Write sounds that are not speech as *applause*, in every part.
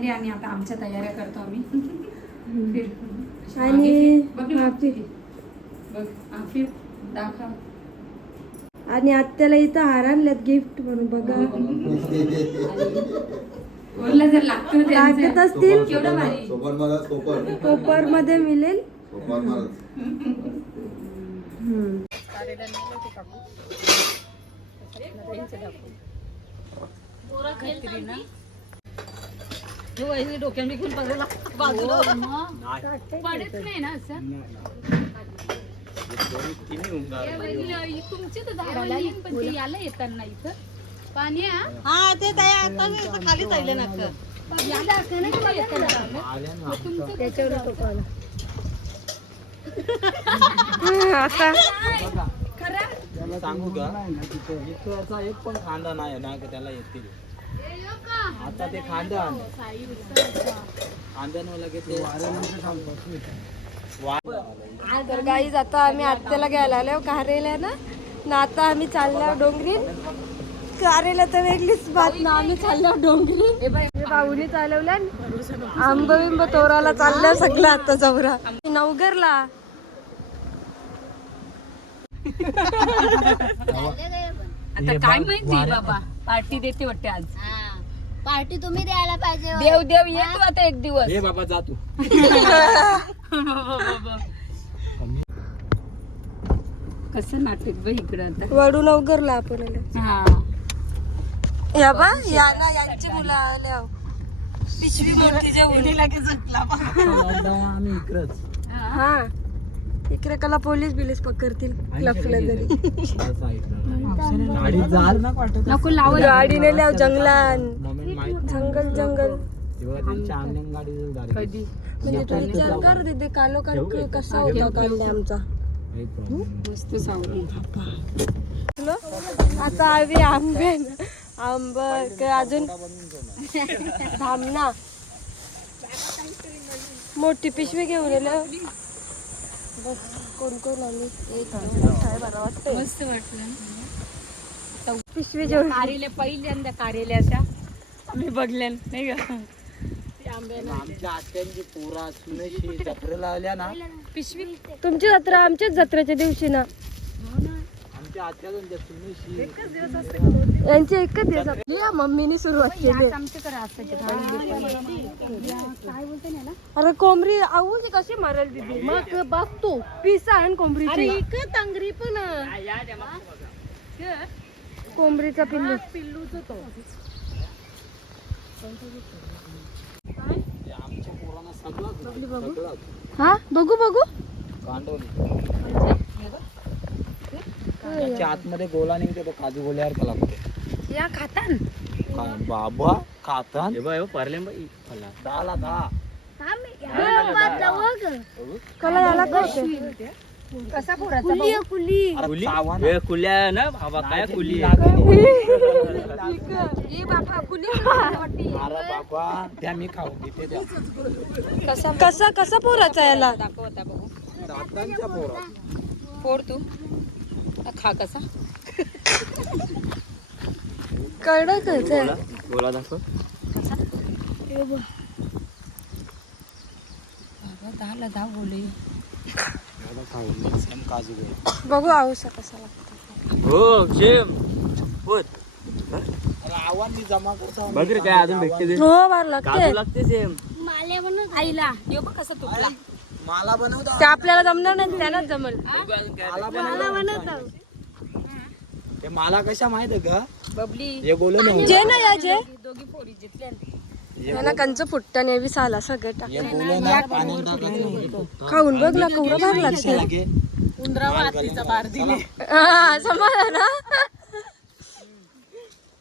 झाली आणि आता आमच्या तयाऱ्या करतो आम्ही. आणि. बघ हा, हा. दाखव. आणि आत्याला इथं हार आणल्यात गिफ्ट म्हणून बघा. वरला जर लागतं. असतील. केवढं भारी. सोपान मला सोपान कोपरमध्ये मिळेल पडत नाही ना असं? तर झाडाला येईन, पण ते याला येताना इथं. पाणी हा? हा ते ताई आता मी इथं खाली चालले ना अक्क. याला असं नाही का येताना? मग तुमचं कसं आता त्याला सांगू का? इथं याचा एक पण खांदा नाही ना का त्याला येतील. आता ते लगेच तर गाईज आता आम्ही आत्याला घ्यायला आलो कारेला ना ना आता आम्ही चाललो डोंगरी कारेला तर वेगळीच बात ना आम्ही चाललो डोंगरी भाऊनी चालवल्या आंब बिंब तोराला चाललं सगळं आता जवरा. नवगरला. आता काय माहिती बाबा? पार्टी देते वाटते आज. पार्टी तुम्ही द्यायला पाहिजे हो. देव देव येतो आता एक दिवस. हे बाबा जा तू. कसं नाटक बघ इकडं आता. वडू नवगरला आपण. हा. या बा या ना यांची मुलं आले आहो. पिशवी मोठी जेवढी आम्ही इकडच. हा. इकडे कला पोलीस बिलीस पकडतील लफलं तरी गाडी जाल ना वाटत नको लाव. गाडी नेल्या जंगलान जंगल जंगल. तेव्हा त्यांच्या अंगण गाडी गाडी कधी? म्हणजे तू विचार कर तिथे कालो काल कसा होता कांदा आमचा? मस्त सावली. आता आम्ही आंबे आंब अजून धामणा. मोठी पिशवी घेऊन येलं बस कोण कोण आम्ही एक बरं वाटतंय मस्त वाटलं. पिशवी जेवण कारेल्या पहिल्यांदा कारेल्या आम्ही बघल्या नाही का? आमच्या आत्यांची पोरा सुनेशी जत्रेला आल्या ना. पिशवी? तुमची जत्रा आमच्याच जत्रेच्या दिवशी ना. आमच्या आत्यातून त्या सुनेशी यांची एकच दिवस या मम्मीने सुरुवात केली. आमच्याकडे असायचे काय बोलते ना? अरे कोंबडी आऊच कशी मरेल दिदी? मग बघ तू पिसा आहे कोंबडीची तांगरी पण. कोंबडीचा पिल्लू. ते आमच्या पोरांना सगळं सगळं हा? बघू बघू. कांडवली त्याच्या आतमध्ये गोला निघते तो काजू गोल्यावर का लागते या खातान? बाबा खातान. दहाला दहा कला याला करते कसा पोराचा भाऊ? कुली अरे चावा ना. कुल्या ना? बाबा काय कुली लागली. ये बाबा कुली अरे बाबा त्या मी खाऊन घेते त्या कसा कसा कसा पोराचा याला? दाखव आता बघू. दातांच्या पोरा फोड तू खा कसा. कळलं कसं बोला दाखव. बाबा दहाला दहा बोले मला खाऊन सेम काजू गोळा बघू आऊसा कसा लागतो हो शेम. होत. अरे आव्हान जमा करता बघ रे काय अजून भेटते ते. हो बार काजू लागते लागते सेम आईला यो बघ कसा तुटला. मला बनवता ते आपल्याला जमणार नाही त्यांनाच जमल. मला बनवता ते मला कशा माहीत आहे का? बबली. हे बोलू ना जे ना या जे. दोघी पोरी जितल्या यांना कंच फुटतं नेवी साला सगळं टाक हे ना खाऊन बघ ना केवढं भार लागते. हा, ना.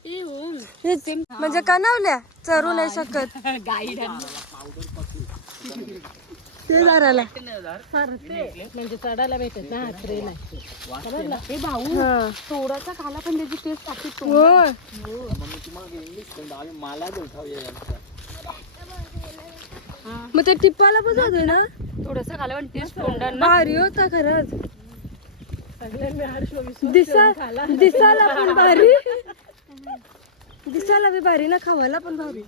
हे म्हणजे कनवल्या चरू नाही शकत. ते झाडाला म्हणजे चढायला भेटत ना ट्रेन हे भाऊ हा. थोडासा खाला पण त्याची टेस्ट टाकते हो. मम्मी तुम्हाला इंग्लिश पण आम्ही मला मग ते टिप्पाला पण होते ना? थोडासा खाला पण टेस्ट तोंडात भारी होता खरंच. दिसा दिसाला पण भारी. दिसाला बी भारी ना खावायला पण भारी.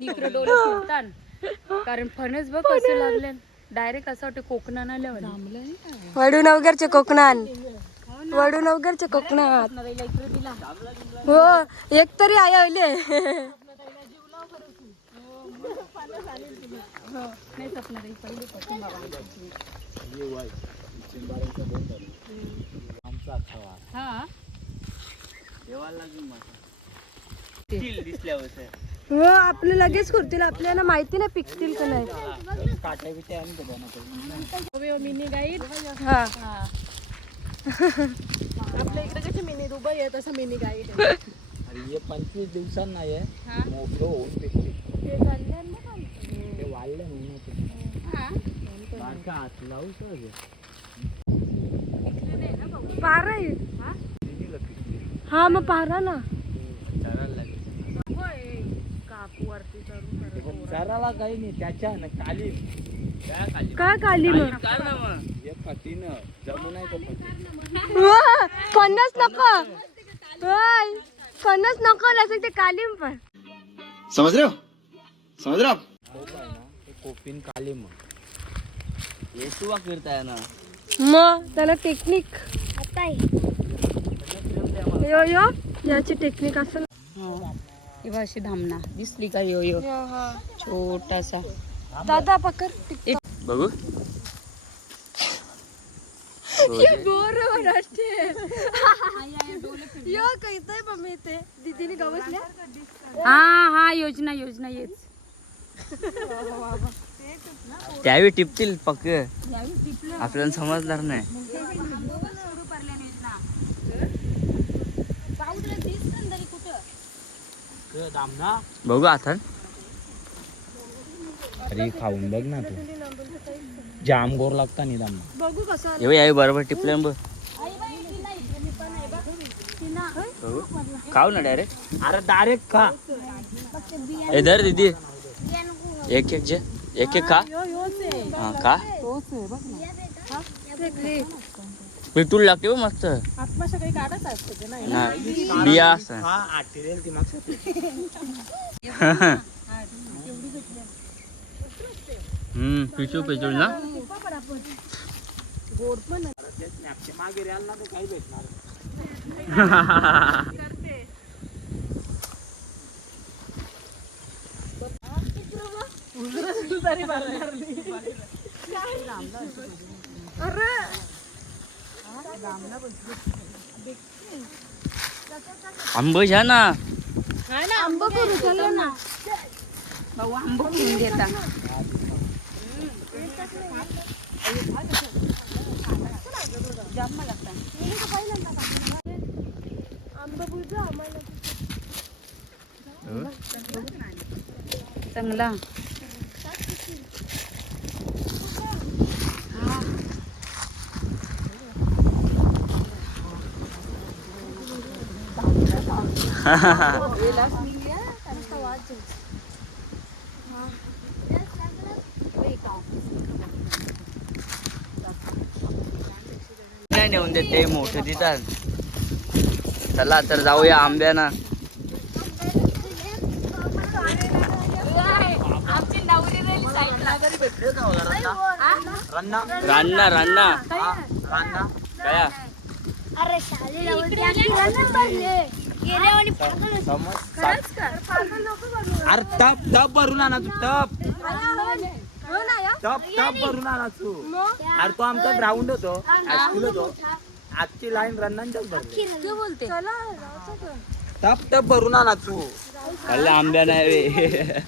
इकडे डोळे फुटतान कारण फणस बघ कसं लागले. डायरेक्ट असं वाटतं कोकणात आल्यावर. वडूनवगरचे कोकणात. वडूनवगरचे कोकणात हो एक तरी आया नाही पहिले पासून. हा. हो आपले लगेच करतील आपल्याला माहिती नाही पिकतील का नाही. बनवतो. मिनी गाईड हा. आपल्या इकडे कशी मिनी? दुबई आहे तसं मिनी गाईड आहे. अरे हे पंचवीस दिवसांना आहे मोठं होऊन पिकते पारा आहे. हा मग पारा ना. चाराला काही नाही त्याच्या ना काली काय काली मग? हे पतीनं जमू नाही वा, फणस नको. फणस नको असं ते कालीम पण. समझ रहे हो समझ रहे हो आप खूप आहे ना ते कोपीन काली मग. ये तू फिरताय ना मग त्याला टेक्निक यो यो याची टेक्निक असेल. किंवा अशी धामणा. दिसली का यो यो? छोटासा. दादा पकड. बघू. बरोबर असते. यो कैतय मम्मी ते दीदीने गवसल्या हा हा योजना योजना येच त्यावेळी टिपतील पक्क. आपल्याला समजणार नाही. दामना बघू आता. अरे खाऊन बघ ना तू. जाम गोर लागता नाही दामना बघू कसं येऊ यावी बरोबर टिपल्या बघ. खाऊ ना डायरेक्ट अरे डायरेक्ट खा. ए धर दीदी. एक एक जे? एक एक खा. हा खा. पिटूल लागते हो मस्त. आत्माशा काही काढत असते ते नाही. बिया हा हम्म पिचू पिचूल ना? मागे रेल ना तर काही भेटणार *laughs* आंब घ्या ना. आंब करू चला ना. भाऊ आंब घेऊन घेता चांगला. नाही नेऊन देत ते मोठे देतात. चला तर जाऊया आंब्याना. रन्ना. रान्ना रान्ना. रन्ना. काय अरे अरे टप टप भरून आणा तू टप हो टप टप भरून आणा तू. अरे तो आमचा ग्राउंड होतो. हायस्कूल होतो. आजची लाईन रन्नांच्याच भरली बोलते? टप टप भरून आणा तू. खाल्ला आंब्या नाही रे.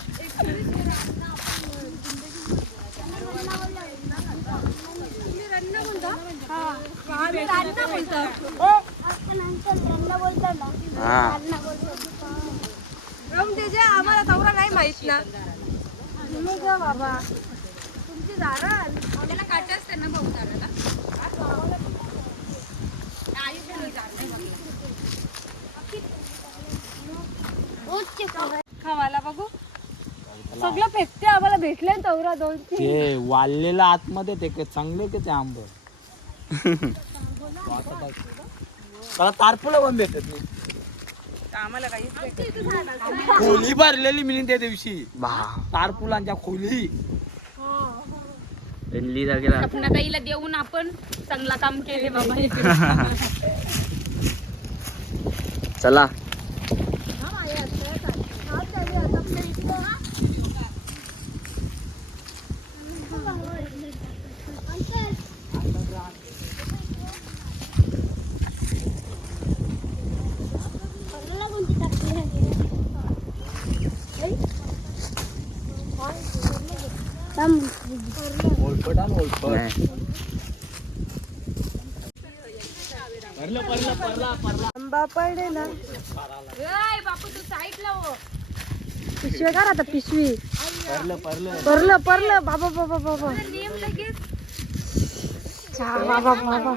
आम्ही रान्ना बोलतो? हा रम आम्हाला नाही माहीत ना तुम्ही ग बाबा तुमची त्याला काटा असते ना भाऊ चालायला खावाला बघू. सगळं फेकते आम्हाला भेटले तवरा दोन तीन. ते वाळलेलं आतमध्ये ते के- चांगले के ते आंब? *laughs* मला तारफुलं पण भेटत नाही. खोली भरलेली मी त्या दिवशी. बा. तारपुलांच्या खोली. त्यांनी गेला सपना ताईला देऊन आपण चांगला काम केले बाबा. *laughs* चला. ओलपट आण ओलपट परला परला परला परला आंबा पडे ना ए बापू तू साईडला हो पिशवी का आता पिशवी परलं परलं परलं परलं बाबा बाबा बाबा चा, बाबा. बाबा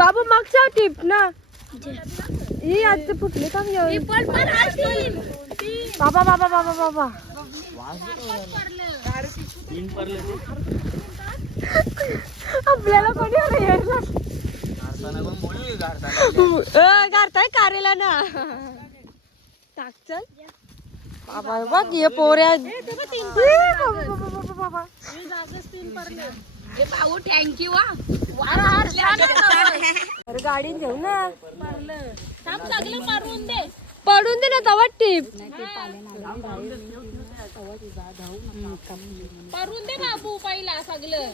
बाबू मागचा टिप ना ही आज फुटली का बाबा बाबा बाबा बाबा तीन परले आपल्याला कोणी गारताय कारेला ना. टाक चल. बाबा बघ ये पोऱ्या. भाऊ थँक्यू गाडी घेऊ ना. पडून दे ना तवा टीप. करून दे बाबू पहिला सगळं.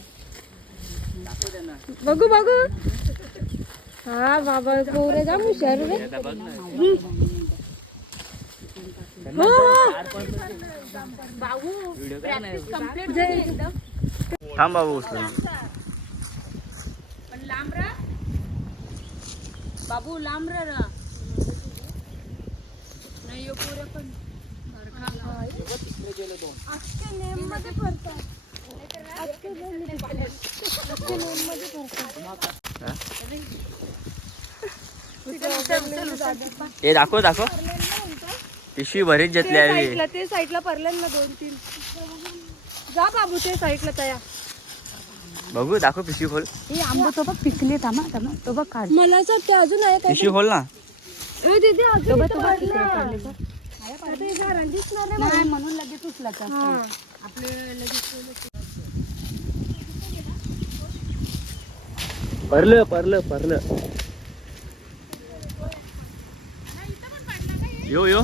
बघू बघू. हा बाबा पोरे जा हुशार रे. हो हो. थांब बाबू उचलून पण लांब रा बाबू लांब रा नाही पोरं पण. हे दाखव दाखव. पिशवी भरीत ते घेतली आहे साईडला ते साईडला पडलं ना दोन तीन. जा बाबू ते साईडला तया. बघू दाखव पिशवी खोल. हे आंबा तो बघ पिकले थांबा थांबा तो बघ काढ. मला असं वाटतं अजून आहे पिशवी खोल ना. ए, दीदी अजून इथं पडलं. आता हे घरात दिसणार नाही नाही म्हणून. लगेच उचला का. परलं परलं परलं. यो यो.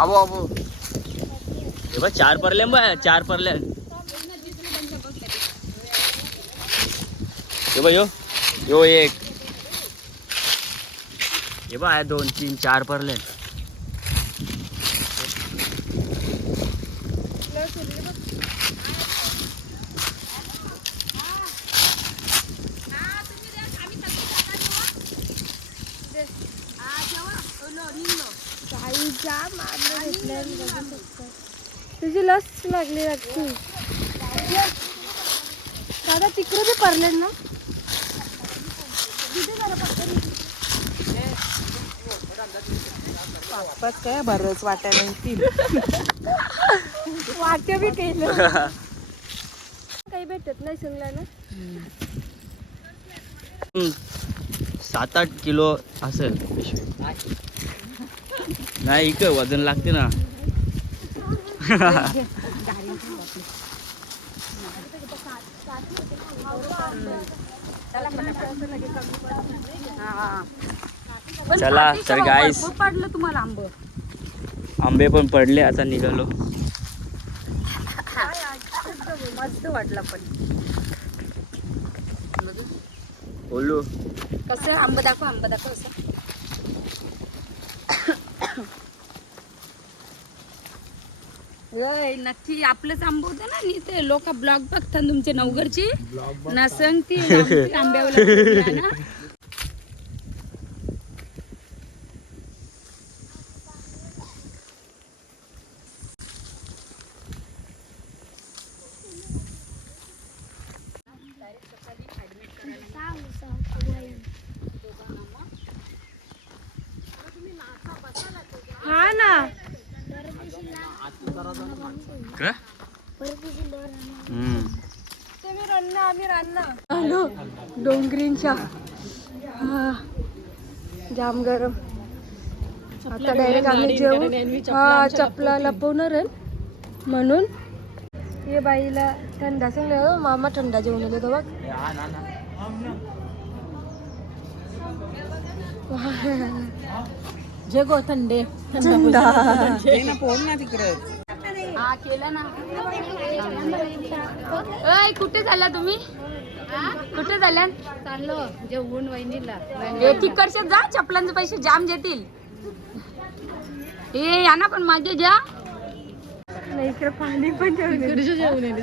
बाबू बाबू हे बघ चार परले बा चार परले हे बघ यो यो एक हे बघ आहे दोन तीन चार परले आईच्या तुझी लस लागली लागती दादा तिकडे ते पडले ना? काय? बरंच वाटायला येतील वाट्य बी केलं *laughs* काही भेटत नाही संगला ना. सात आठ किलो असेल. पिशवी नाही इक वजन लागते ना. चला तर गाईस पडलं तुम्हाला आंब आंबे पण पडले आता निघालो. मस्त वाटला पण बोलू. कसं आंब दाखव आंब दाखव असं. होय नक्की. आपलंच आंब होतं ना आणि ते लोक ब्लॉग बघतात तुमचे नवगरची *laughs* ना सांगती आंब्यावर ना हम्म रान्ना हॅलो डोंगरींच्या हा जाम गरम आता डायरेक्ट आम्ही जेवू हा चपला लपवणार म्हणून ये बाईला थंडा सांगले मामा थंडा जेवण आले तो बघ जे गो थंडे थंडा हा केलं ना. अय कुठे चालला तुम्ही? कुठे चालल्या चाललो जेवून वहिनीला. हे तिकडचे जा चपलांचे पैसे जाम देतील. ए या ना पण मागे घ्या. नाही इकडे पाणी पण जेवून येते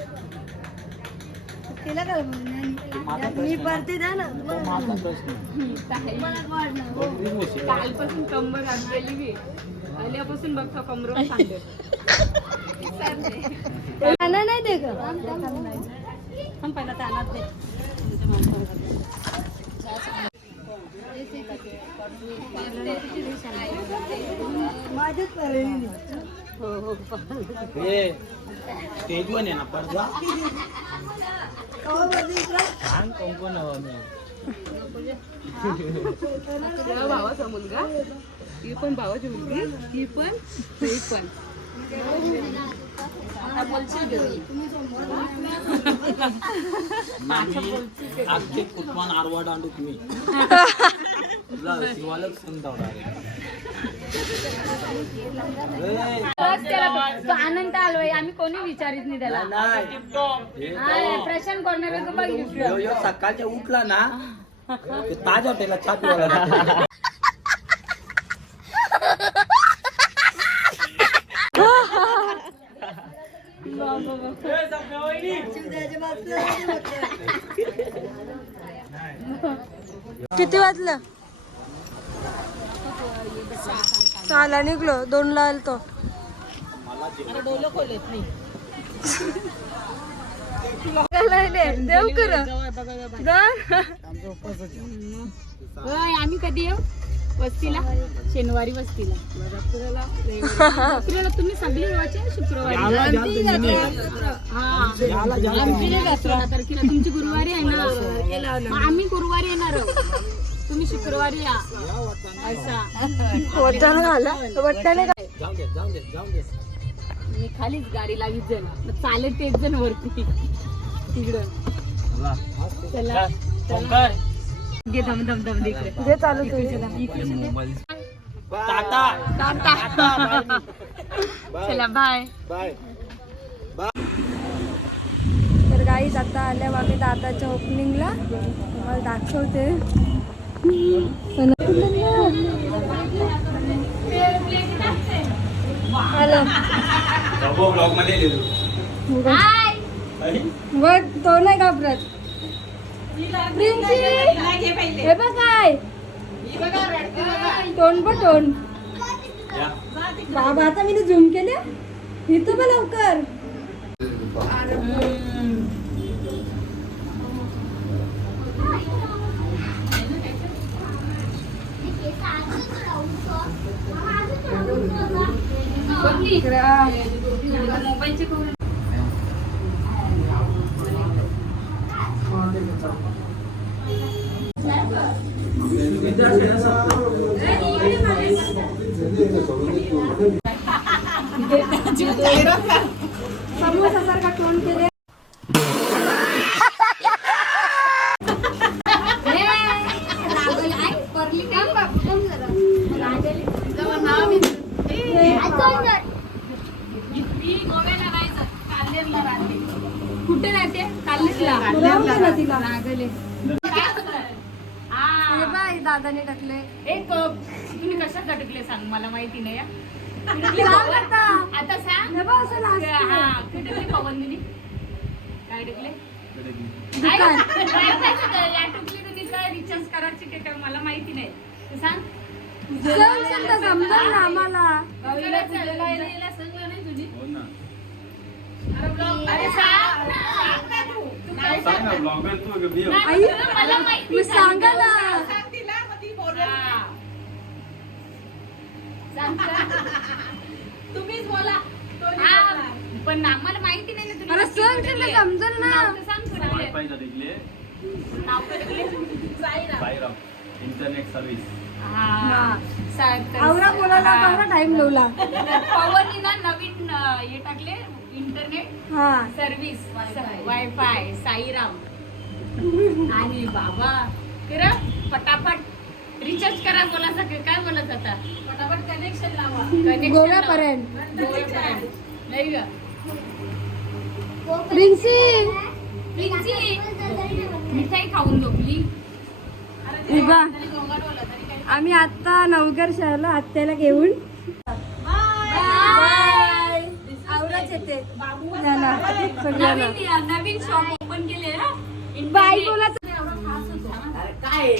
मी प्रश्न परते द्या ना. गोष्टी. कालपासून कंबर आणलेली मी. आल्यापासून बघतो कमर सांगते खाना नाही दे ग. पण पहिला हे स्टेजवर आहे ना पडदा छान कोण हवं मी. भावाचा मुलगा ही पण भावाची मुलगी ही पण ही पण. आरवा दांडू तुम्ही *laughs* बस त्याला तो आनंद आलोय. आम्ही कोणी विचारित नाही त्याला. हा, प्रशांत कॉर्नर बघितलं. सकाळच्या उठला ना ते ताज्या हॉटेलला चहा पिवायला जातो. किती वाजलं? सहाला निघलो डोलं खोलेत नाही देव कर. होय, आम्ही कधी येऊ? वस्तीला? शनिवारी वस्तीला. शुक्रवारला तुम्ही सगळी येवायचे शुक्रवारी. हा. तारखेला. तुमची गुरुवारी आहे ना मग आम्ही गुरुवारी येणार आहोत. तुम्ही शुक्रवारी या. असा जाऊन दे जाऊन दे जाऊन दे. मी खालीच गाडीला वीस जण. मग चालत एक जण वरती. तिकडं. चला. घे दम दम दम इकडे. जे चालू तुझे टाटा. *laughs* चला बाय. बाय. तर गाईज आता आल्या आम्ही दादाच्या ओपनिंगला तुम्हाला दाखवते. बघ तो नाही घाबरत. हे बघ काय. तोंड बघ तोंड. बाबा आता मी झूम केले. इथं बघ लवकर. இருக்கிறாய் कुठे राहते? कालनीसला राहू दे ना तिला लागले हे बाय दादाने टाकले. एक तुम्ही कशात अटकले सांग मला माहिती नाही हा. आता. सांग. हे. हा. कुठे पवन दिली काय अटकले दुकान. अटकली तुम्ही काय रिचार्ज करायची काय काय मला माहिती नाही. ते सांग. समजा ना आम्हाला. सांग ना, सांग ना तू. तू काय सांग आई मला माहिती मी सांगा ना. सांग, सांग. तुम्हीच बोला पण आम्हाला माहिती नाही ना गेले. समजेल ना सांग कुठले. नाव काय टाकले? इंटरनेट सर्व्हिस हा. सा- तर- आवरा बोलायला हा. आवरा टाइम लावला पवननी ना नवीन हे टाकले इंटरनेट हा. Service wifi Sairam. आणि बाबा करा पटापट रिचार्ज करा बोलायचं की काय बोलत आता फटाफट कनेक्शन लावा. Connection गोव्यापर्यंत. नाही ग. प्रिन्सी! प्रिन्सी! मिठाई खाऊन झोपली. आम्ही आता नवगर शहरला आत्याला घेऊन बाय आवराच येते. नवीन नवीन शॉप ओपन केले ना बाय बोलायचं. काय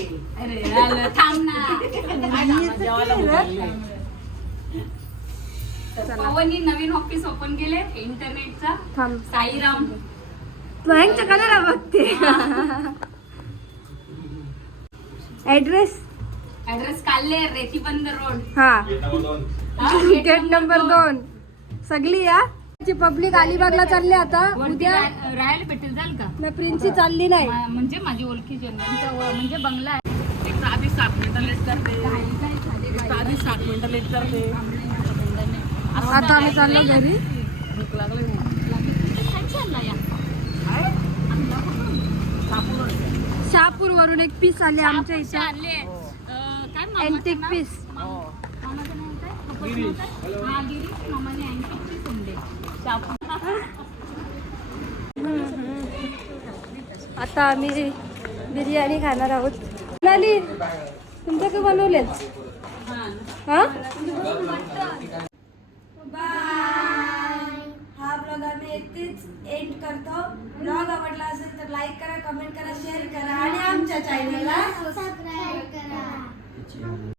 थांब ना. पवननी नवीन ऑफिस ओपन केले इंटरनेटचा थांब. साईराम. ड्रॉइंगच्या कलर बघते. ऍड्रेस ऍड्रेस काढले रेतीबंद रोड. हा. हा, गेट नंबर दोन. सगळी या पब्लिक अलिबागला चालली आता. उद्या राहायला भेटेल जाल का? ना प्रिन्सी चालली नाही. म्हणजे माझी ओळखीची म्हणजे बंगला आहे. आधी सात मिनिटं लेट करते आधी सात मिनिटं लेट करते आता आम्ही चाललो घरी. भूक लागली? शहापूर वरून एक पीस आले आमच्या इथे. अँटिक? पीस मामाचं आता आम्ही बिर्याणी खाणार आहोत. नाली तुमच्याकडे बनवलेच हा? हा ब्लॉग आम्ही येथेच एंड करतो. ब्लॉग आवडला असेल तर लाईक करा कमेंट करा शेअर करा आणि आमच्या चॅनलला सबस्क्राईब करा.